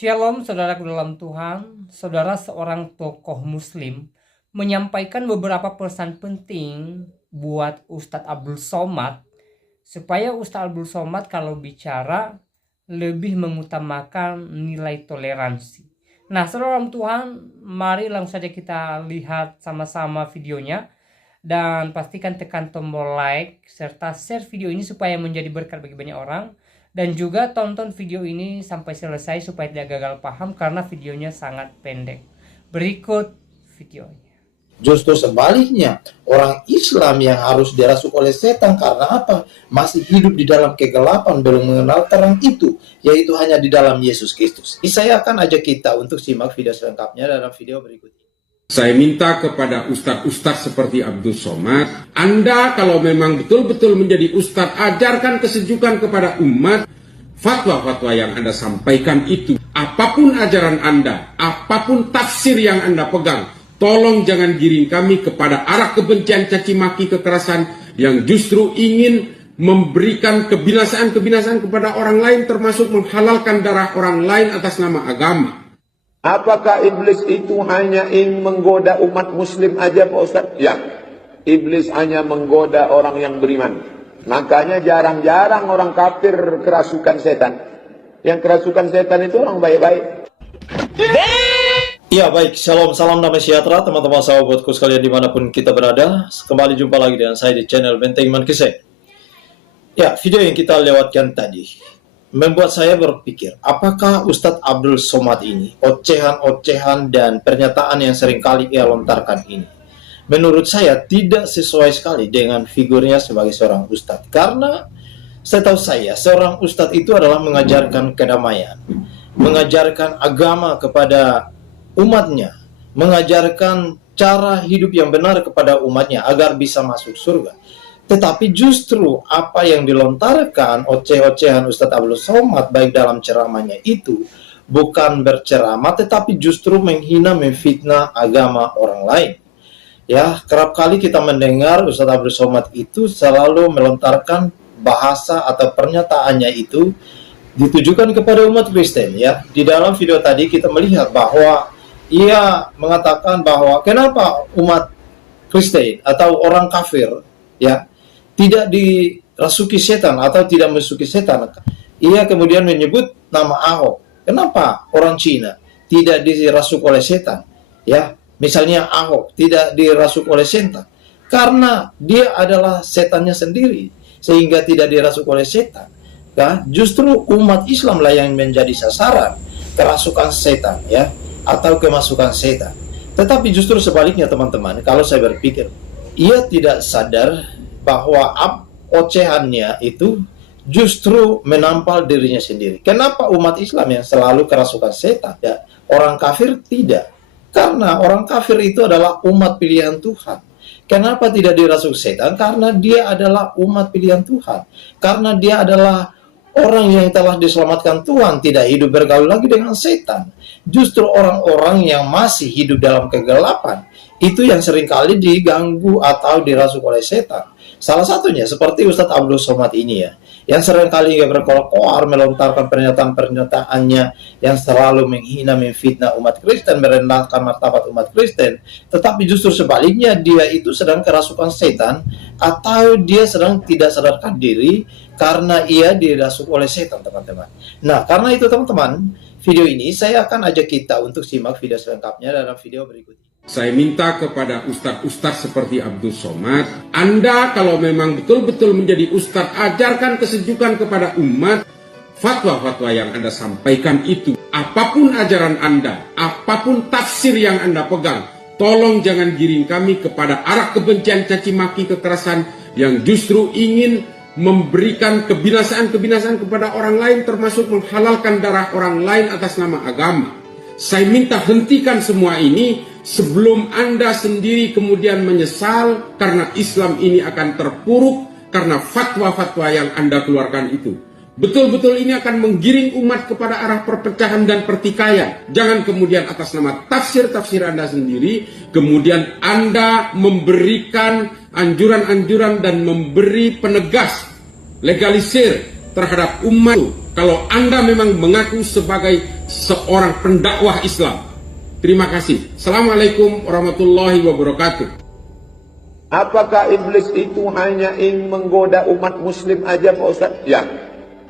Shalom saudaraku dalam Tuhan, saudara seorang tokoh muslim menyampaikan beberapa pesan penting buat Ustadz Abdul Somad supaya Ustadz Abdul Somad kalau bicara lebih mengutamakan nilai toleransi. Nah saudara dalam Tuhan, mari langsung saja kita lihat sama-sama videonya dan pastikan tekan tombol like serta share video ini supaya menjadi berkat bagi banyak orang. Dan juga tonton video ini sampai selesai supaya tidak gagal paham karena videonya sangat pendek. Berikut videonya. Justru sebaliknya, orang Islam yang harus dirasuk oleh setan karena apa? Masih hidup di dalam kegelapan, belum mengenal terang itu, yaitu hanya di dalam Yesus Kristus. Saya akan ajak kita untuk simak video selengkapnya dalam video berikut ini. Saya minta kepada ustadz-ustadz seperti Abdul Somad, Anda kalau memang betul-betul menjadi ustadz, ajarkan kesejukan kepada umat. Fatwa-fatwa yang Anda sampaikan itu, apapun ajaran Anda, apapun tafsir yang Anda pegang, tolong jangan giring kami kepada arah kebencian, caci maki, kekerasan yang justru ingin memberikan kebinasaan-kebinasaan kepada orang lain, termasuk menghalalkan darah orang lain atas nama agama. Apakah iblis itu hanya ingin menggoda umat muslim aja Pak Ustaz? Ya, iblis hanya menggoda orang yang beriman. Makanya jarang-jarang orang kafir kerasukan setan. Yang kerasukan setan itu orang baik-baik. Ya baik, shalom, salam damai sejahtera teman-teman sahabatku sekalian dimanapun kita berada. Kembali jumpa lagi dengan saya di channel Benteng Iman Kisah. Ya, video yang kita lewatkan tadi membuat saya berpikir, apakah Ustadz Abdul Somad ini, ocehan-ocehan dan pernyataan yang seringkali ia lontarkan ini, menurut saya tidak sesuai sekali dengan figurnya sebagai seorang Ustadz. Karena setahu saya, seorang Ustadz itu adalah mengajarkan kedamaian, mengajarkan agama kepada umatnya, mengajarkan cara hidup yang benar kepada umatnya agar bisa masuk surga. Tetapi justru apa yang dilontarkan oceh-ocehan Ustadz Abdul Somad baik dalam ceramahnya itu bukan berceramah, tetapi justru menghina, memfitnah agama orang lain. Ya, kerap kali kita mendengar Ustadz Abdul Somad itu selalu melontarkan bahasa atau pernyataannya itu ditujukan kepada umat Kristen. Ya, di dalam video tadi kita melihat bahwa ia mengatakan bahwa kenapa umat Kristen atau orang kafir ya tidak dirasuki setan atau tidak mensuki setan. Ia kemudian menyebut nama Ahok. Kenapa orang Cina tidak dirasuk oleh setan? Ya, misalnya Ahok tidak dirasuk oleh setan karena dia adalah setannya sendiri sehingga tidak dirasuk oleh setan. Ya, justru umat Islam lah yang menjadi sasaran kerasukan setan ya atau kemasukan setan. Tetapi justru sebaliknya teman-teman, kalau saya berpikir ia tidak sadar bahwa ocehannya itu justru menampal dirinya sendiri. Kenapa umat Islam yang selalu kerasukan setan? Ya, orang kafir tidak. Karena orang kafir itu adalah umat pilihan Tuhan. Kenapa tidak dirasuk setan? Karena dia adalah umat pilihan Tuhan. Karena dia adalah orang yang telah diselamatkan Tuhan, tidak hidup bergaul lagi dengan setan. Justru orang-orang yang masih hidup dalam kegelapan, itu yang seringkali diganggu atau dirasuk oleh setan. Salah satunya seperti Ustadz Abdul Somad ini ya, yang seringkali berkoar-koar melontarkan pernyataan-pernyataannya yang selalu menghina, memfitnah umat Kristen, merendahkan martabat umat Kristen. Tetapi justru sebaliknya, dia itu sedang kerasukan setan atau dia sedang tidak sadarkan diri karena ia dirasuk oleh setan, teman-teman. Nah, karena itu teman-teman, video ini saya akan ajak kita untuk simak video selengkapnya dalam video berikutnya. Saya minta kepada ustadz-ustadz seperti Abdul Somad, Anda kalau memang betul-betul menjadi ustadz, ajarkan kesejukan kepada umat. Fatwa-fatwa yang Anda sampaikan itu, apapun ajaran Anda, apapun tafsir yang Anda pegang, tolong jangan giring kami kepada arah kebencian, caci maki, kekerasan yang justru ingin memberikan kebinasaan-kebinasaan kepada orang lain, termasuk menghalalkan darah orang lain atas nama agama. Saya minta hentikan semua ini sebelum Anda sendiri kemudian menyesal karena Islam ini akan terpuruk karena fatwa-fatwa yang Anda keluarkan itu. Betul-betul ini akan menggiring umat kepada arah perpecahan dan pertikaian. Jangan kemudian atas nama tafsir-tafsir Anda sendiri, kemudian Anda memberikan anjuran-anjuran dan memberi penegas, legalisir terhadap umat kalau Anda memang mengaku sebagai seorang pendakwah Islam. Terima kasih. Assalamualaikum warahmatullahi wabarakatuh. Apakah iblis itu hanya ingin menggoda umat muslim aja Pak Ustaz? Ya,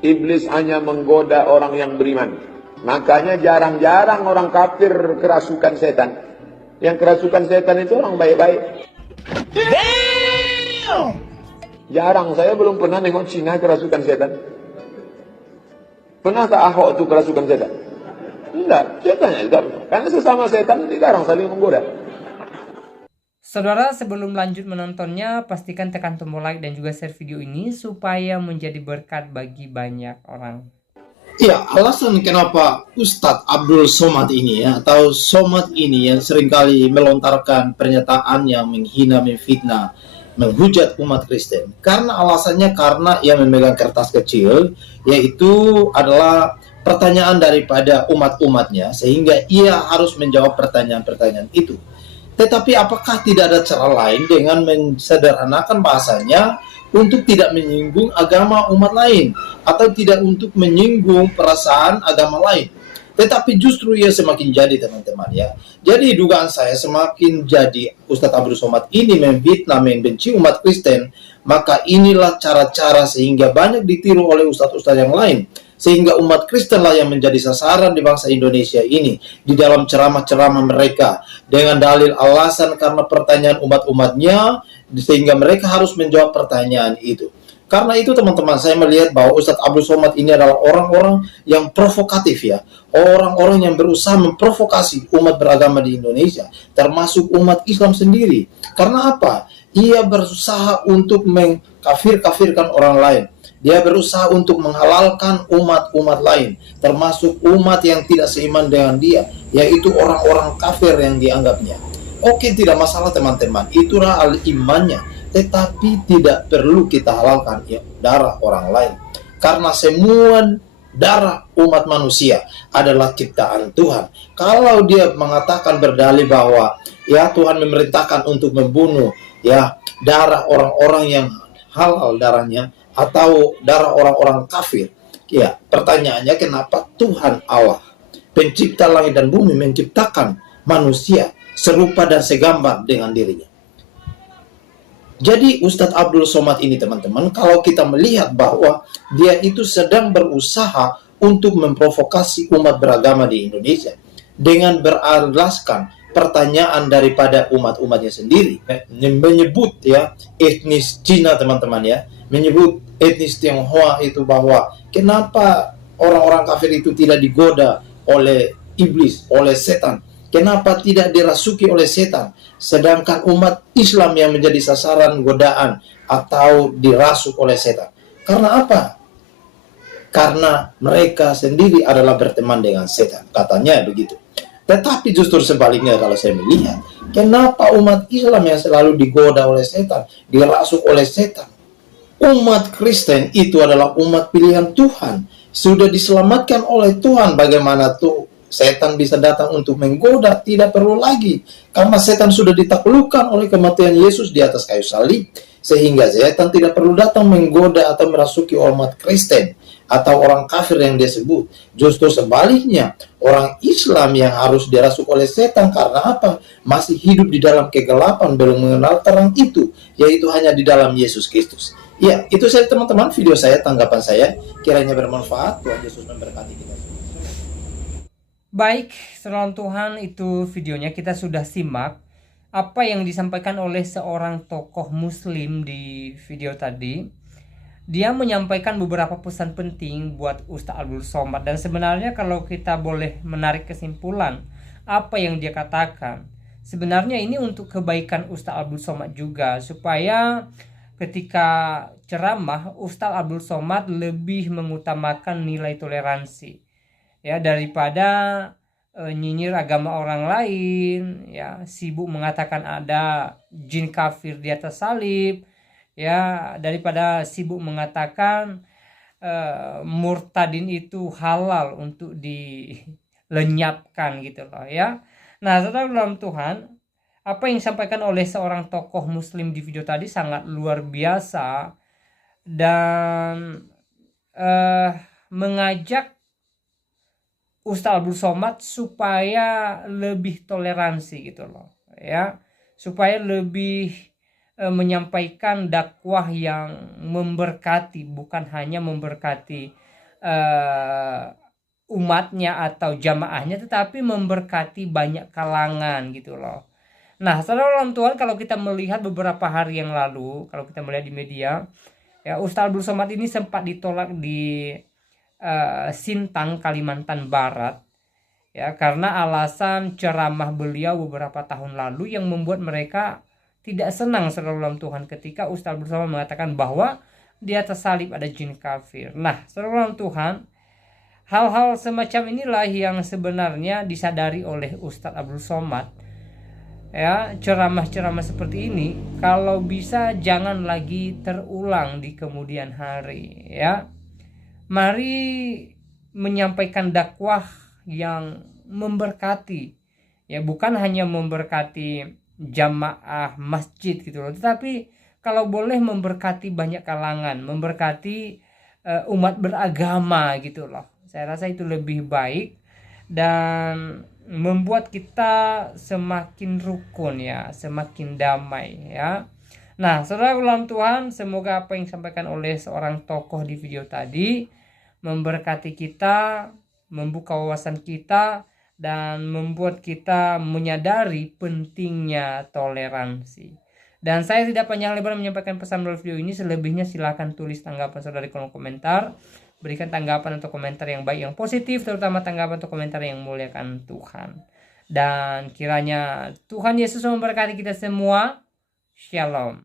iblis hanya menggoda orang yang beriman. Makanya jarang-jarang orang kafir kerasukan setan. Yang kerasukan setan itu orang baik-baik. Jarang, saya belum pernah nengok Cina kerasukan setan. Pernah tak Ahok itu kerasukan setan? Tidak, setannya tidak. Karena sesama setan dilarang saling menggoda. Saudara, sebelum lanjut menontonnya, pastikan tekan tombol like dan juga share video ini supaya menjadi berkat bagi banyak orang. Ya, alasan kenapa Ustadz Abdul Somad ini ya, atau Somad ini yang seringkali melontarkan pernyataan yang menghina, memfitnah, menghujat umat Kristen. Karena alasannya karena ia memegang kertas kecil, yaitu adalah pertanyaan daripada umat-umatnya, sehingga ia harus menjawab pertanyaan-pertanyaan itu. Tetapi apakah tidak ada cara lain dengan mensederhanakan bahasanya untuk tidak menyinggung agama umat lain atau tidak untuk menyinggung perasaan agama lain? Tetapi justru ia semakin jadi, teman-teman ya. Jadi dugaan saya semakin jadi Ustadz Abdul Somad ini memfitnah, membenci umat Kristen, maka inilah cara-cara sehingga banyak ditiru oleh ustadz-ustadz yang lain. Sehingga umat Kristen lah yang menjadi sasaran di bangsa Indonesia ini di dalam ceramah-ceramah mereka dengan dalil alasan karena pertanyaan umat-umatnya, sehingga mereka harus menjawab pertanyaan itu. Karena itu teman-teman, saya melihat bahwa Ustadz Abdul Somad ini adalah orang-orang yang provokatif ya. Orang-orang yang berusaha memprovokasi umat beragama di Indonesia, termasuk umat Islam sendiri. Karena apa? Ia berusaha untuk mengkafir-kafirkan orang lain. Dia berusaha untuk menghalalkan umat-umat lain, termasuk umat yang tidak seiman dengan dia, yaitu orang-orang kafir yang dianggapnya. Oke, tidak masalah teman-teman, itulah imannya. Tetapi tidak perlu kita halalkan ya, darah orang lain. Karena semua darah umat manusia adalah ciptaan Tuhan. Kalau dia mengatakan berdalih bahwa ya Tuhan memerintahkan untuk membunuh ya darah orang-orang yang halal darahnya, atau darah orang-orang kafir. Ya, pertanyaannya kenapa Tuhan Allah, pencipta langit dan bumi, menciptakan manusia serupa dan segambar dengan dirinya? Jadi Ustadz Abdul Somad ini teman-teman, kalau kita melihat bahwa dia itu sedang berusaha untuk memprovokasi umat beragama di Indonesia dengan beralaskan pertanyaan daripada umat-umatnya sendiri, menyebut ya etnis Cina teman-teman ya, menyebut etnis Tionghoa itu bahwa kenapa orang-orang kafir itu tidak digoda oleh iblis, oleh setan, kenapa tidak dirasuki oleh setan, sedangkan umat Islam yang menjadi sasaran godaan atau dirasuk oleh setan. Karena apa? Karena mereka sendiri adalah berteman dengan setan, katanya begitu. Tetapi justru sebaliknya kalau saya melihat, kenapa umat Islam yang selalu digoda oleh setan, dirasuk oleh setan? Umat Kristen itu adalah umat pilihan Tuhan, sudah diselamatkan oleh Tuhan. Bagaimana tuh setan bisa datang untuk menggoda? Tidak perlu lagi, karena setan sudah ditaklukkan oleh kematian Yesus di atas kayu salib, sehingga setan tidak perlu datang menggoda atau merasuki umat Kristen atau orang kafir yang dia sebut. Justru sebaliknya, orang Islam yang harus dirasuk oleh setan. Karena apa? Masih hidup di dalam kegelapan, belum mengenal terang itu, yaitu hanya di dalam Yesus Kristus. Ya, itu saya teman-teman, video saya, tanggapan saya, kiranya bermanfaat. Tuhan Yesus memberkati kita. Baik, saudara Tuhan, itu videonya kita sudah simak apa yang disampaikan oleh seorang tokoh muslim di video tadi. Dia menyampaikan beberapa pesan penting buat Ustadz Abdul Somad, dan sebenarnya kalau kita boleh menarik kesimpulan apa yang dia katakan, sebenarnya ini untuk kebaikan Ustadz Abdul Somad juga, supaya ketika ceramah Ustadz Abdul Somad lebih mengutamakan nilai toleransi ya, daripada nyinyir agama orang lain ya, sibuk mengatakan ada jin kafir di atas salib ya, daripada sibuk mengatakan murtadin itu halal untuk dilenyapkan gitu loh ya. Nah, saudara dalam Tuhan, apa yang disampaikan oleh seorang tokoh muslim di video tadi sangat luar biasa, dan mengajak Ustaz Abdul Somad supaya lebih toleransi gitu loh ya, supaya lebih menyampaikan dakwah yang memberkati, bukan hanya memberkati umatnya atau jamaahnya, tetapi memberkati banyak kalangan gitu loh. Nah, saudara Tuhan, kalau kita melihat beberapa hari yang lalu, kalau kita melihat di media ya, Ustaz Abdul Somad ini sempat ditolak di Sintang, Kalimantan Barat ya, karena alasan ceramah beliau beberapa tahun lalu yang membuat mereka tidak senang saudara Tuhan ketika Ustaz Abdul Somad mengatakan bahwa di atas salib ada jin kafir. Nah, saudara Tuhan, hal-hal semacam inilah yang sebenarnya disadari oleh Ustaz Abdul Somad ya. Ceramah-ceramah seperti ini kalau bisa jangan lagi terulang di kemudian hari ya. Mari menyampaikan dakwah yang memberkati ya, bukan hanya memberkati jamaah masjid gitu loh, tetapi kalau boleh memberkati banyak kalangan, memberkati umat beragama gitu loh. Saya rasa itu lebih baik dan membuat kita semakin rukun ya, semakin damai ya. Nah, saudara ulang Tuhan, semoga apa yang disampaikan oleh seorang tokoh di video tadi memberkati kita, membuka wawasan kita, dan membuat kita menyadari pentingnya toleransi. Dan saya tidak panjang lebar menyampaikan pesan melalui video ini. Selebihnya silahkan tulis tanggapan saudara di kolom komentar. Berikan tanggapan atau komentar yang baik, yang positif, terutama tanggapan atau komentar yang memuliakan Tuhan. Dan kiranya Tuhan Yesus memberkati kita semua. Shalom.